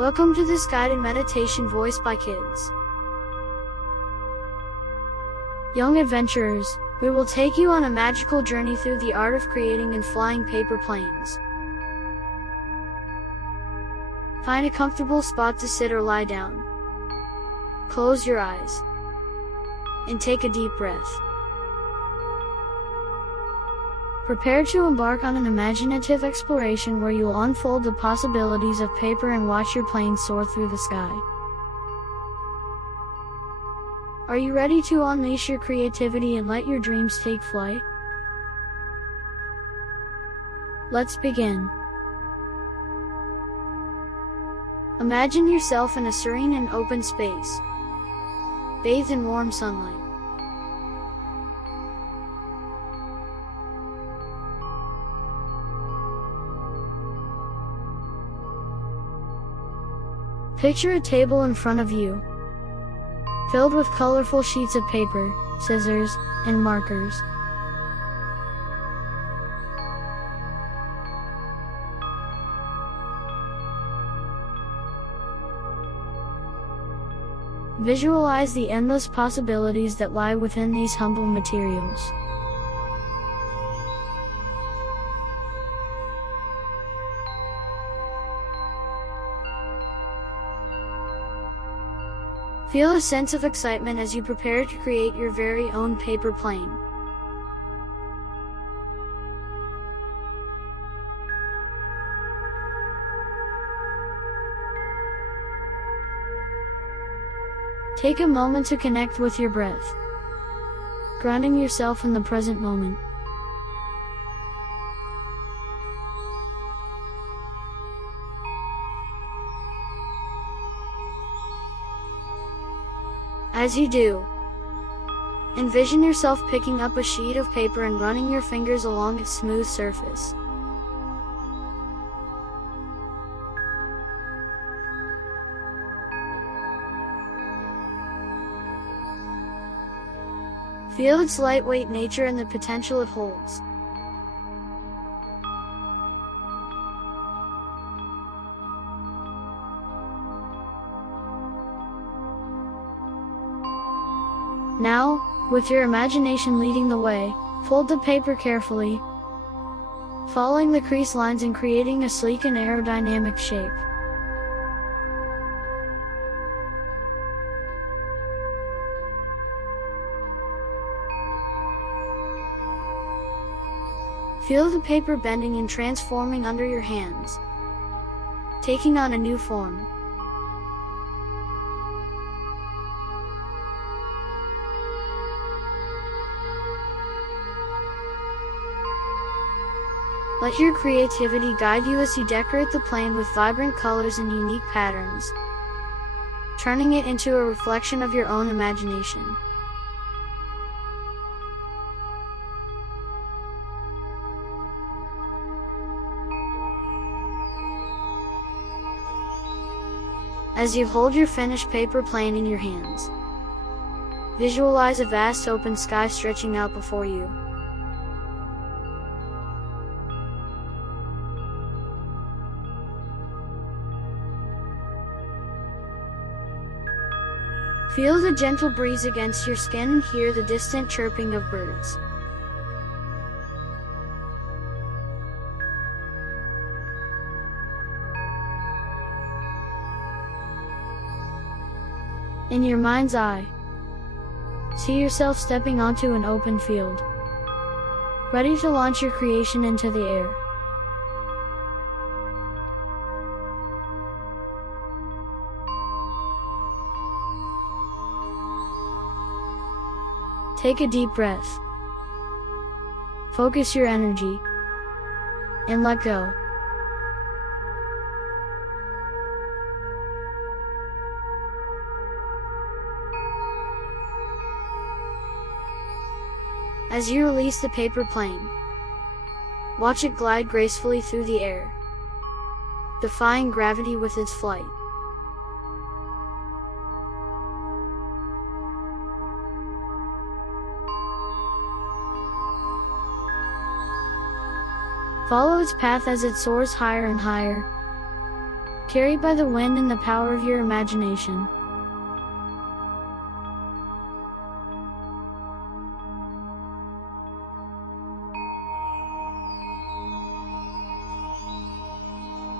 Welcome to this guided meditation voiced by kids. Young adventurers, we will take you on a magical journey through the art of creating and flying paper planes. Find a comfortable spot to sit or lie down. Close your eyes and take a deep breath. Prepare to embark on an imaginative exploration where you'll unfold the possibilities of paper and watch your plane soar through the sky. Are you ready to unleash your creativity and let your dreams take flight? Let's begin. Imagine yourself in a serene and open space, bathed in warm sunlight. Picture a table in front of you, filled with colorful sheets of paper, scissors, and markers. Visualize the endless possibilities that lie within these humble materials. Feel a sense of excitement as you prepare to create your very own paper plane. Take a moment to connect with your breath, grounding yourself in the present moment. As you do, envision yourself picking up a sheet of paper and running your fingers along its smooth surface. Feel its lightweight nature and the potential it holds. Now, with your imagination leading the way, fold the paper carefully, following the crease lines and creating a sleek and aerodynamic shape. Feel the paper bending and transforming under your hands, taking on a new form. Let your creativity guide you as you decorate the plane with vibrant colors and unique patterns, turning it into a reflection of your own imagination. As you hold your finished paper plane in your hands, visualize a vast open sky stretching out before you. Feel the gentle breeze against your skin and hear the distant chirping of birds. In your mind's eye, see yourself stepping onto an open field, ready to launch your creation into the air. Take a deep breath, focus your energy, and let go. As you release the paper plane, watch it glide gracefully through the air, defying gravity with its flight. Follow its path as it soars higher and higher, carried by the wind and the power of your imagination.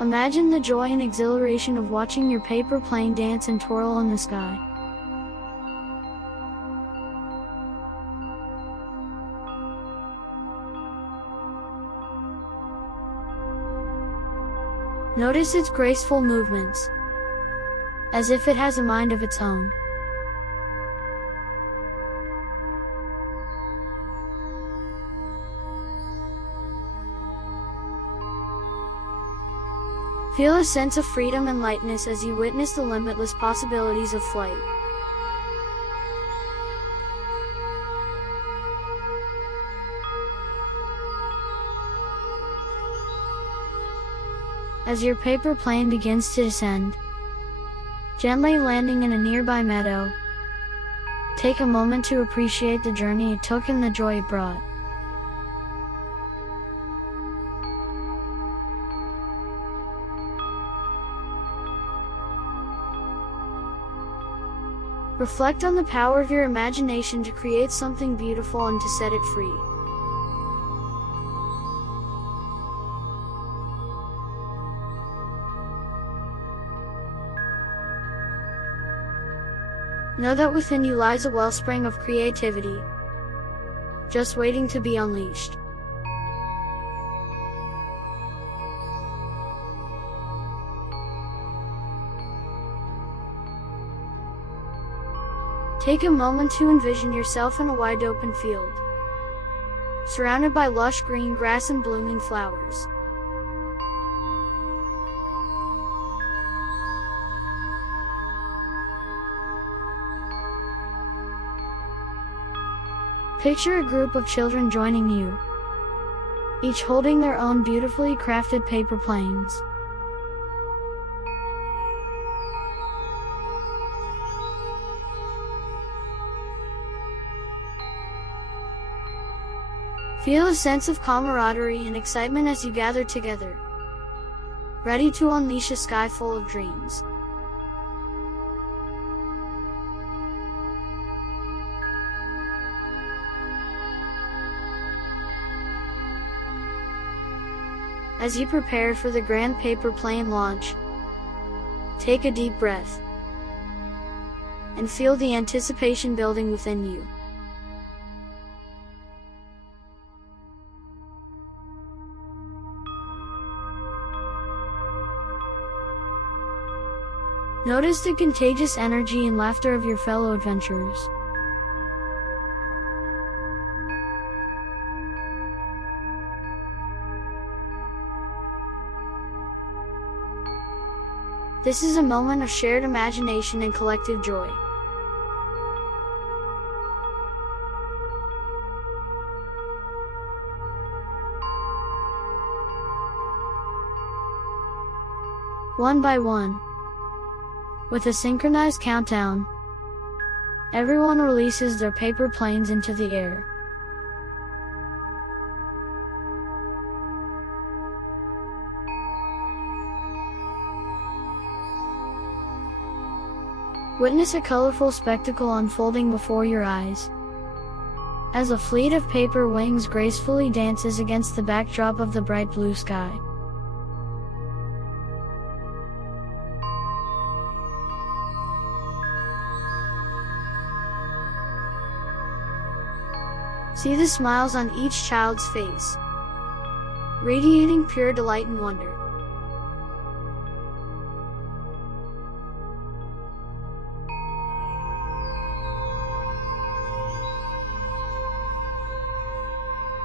Imagine the joy and exhilaration of watching your paper plane dance and twirl in the sky. Notice its graceful movements, as if it has a mind of its own. Feel a sense of freedom and lightness as you witness the limitless possibilities of flight. As your paper plane begins to descend, gently landing in a nearby meadow, take a moment to appreciate the journey it took and the joy it brought. Reflect on the power of your imagination to create something beautiful and to set it free. Know that within you lies a wellspring of creativity, just waiting to be unleashed. Take a moment to envision yourself in a wide open field, surrounded by lush green grass and blooming flowers. Picture a group of children joining you, each holding their own beautifully crafted paper planes. Feel a sense of camaraderie and excitement as you gather together, ready to unleash a sky full of dreams. As you prepare for the grand paper plane launch, take a deep breath and feel the anticipation building within you. Notice the contagious energy and laughter of your fellow adventurers. This is a moment of shared imagination and collective joy. One by one, with a synchronized countdown, everyone releases their paper planes into the air. Witness a colorful spectacle unfolding before your eyes, as a fleet of paper wings gracefully dances against the backdrop of the bright blue sky. See the smiles on each child's face, radiating pure delight and wonder.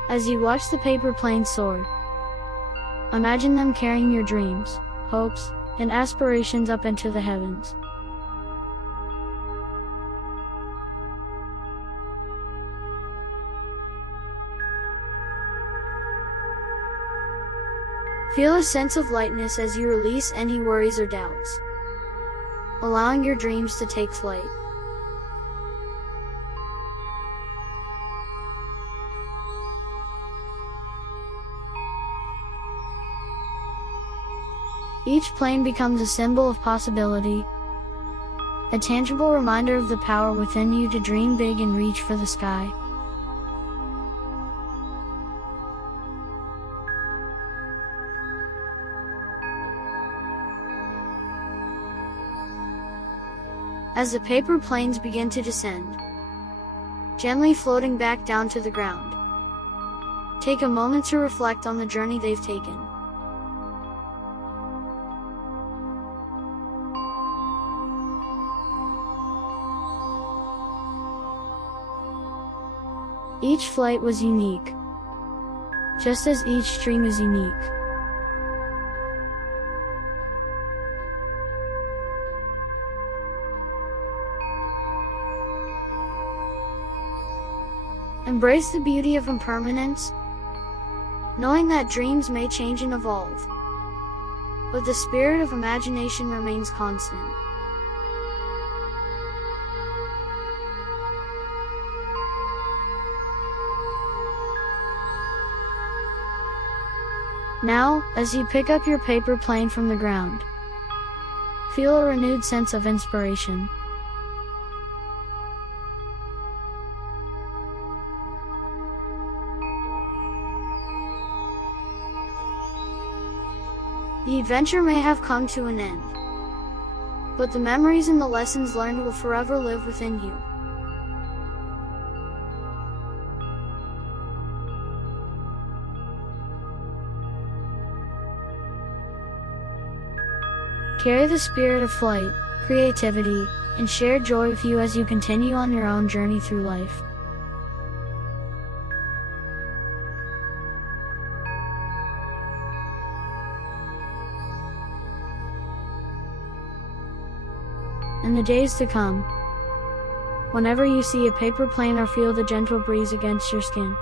As you watch the paper planes soar, imagine them carrying your dreams, hopes, and aspirations up into the heavens. Feel a sense of lightness as you release any worries or doubts, allowing your dreams to take flight. Each plane becomes a symbol of possibility, a tangible reminder of the power within you to dream big and reach for the sky. As the paper planes begin to descend, gently floating back down to the ground, take a moment to reflect on the journey they've taken. Each flight was unique, just as each dream is unique. Embrace the beauty of impermanence, knowing that dreams may change and evolve, but the spirit of imagination remains constant. Now, as you pick up your paper plane from the ground, feel a renewed sense of inspiration. The adventure may have come to an end, but the memories and the lessons learned will forever live within you. Carry the spirit of flight, creativity, and shared joy with you as you continue on your own journey through life. In the days to come, whenever you see a paper plane or feel the gentle breeze against your skin,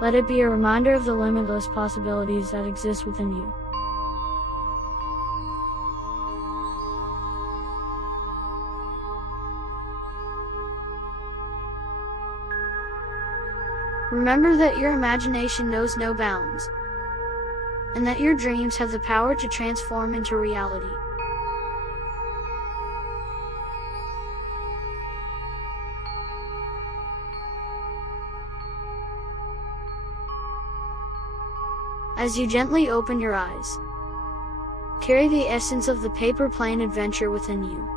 let it be a reminder of the limitless possibilities that exist within you. Remember that your imagination knows no bounds, and that your dreams have the power to transform into reality. As you gently open your eyes, carry the essence of the paper plane adventure within you.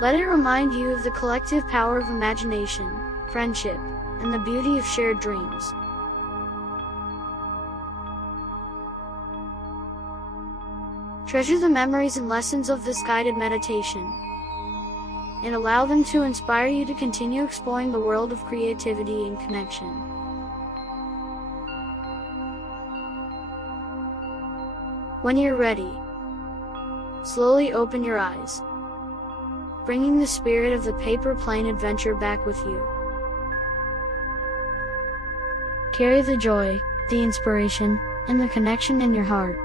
Let it remind you of the collective power of imagination, friendship, and the beauty of shared dreams. Treasure the memories and lessons of this guided meditation, and allow them to inspire you to continue exploring the world of creativity and connection. When you're ready, slowly open your eyes, bringing the spirit of the paper plane adventure back with you. Carry the joy, the inspiration, and the connection in your heart,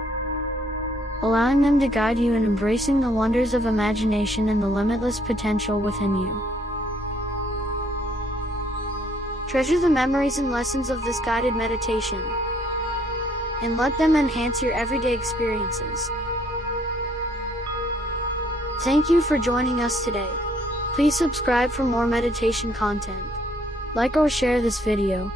allowing them to guide you in embracing the wonders of imagination and the limitless potential within you. Treasure the memories and lessons of this guided meditation, and let them enhance your everyday experiences. Thank you for joining us today. Please subscribe for more meditation content. Like or share this video.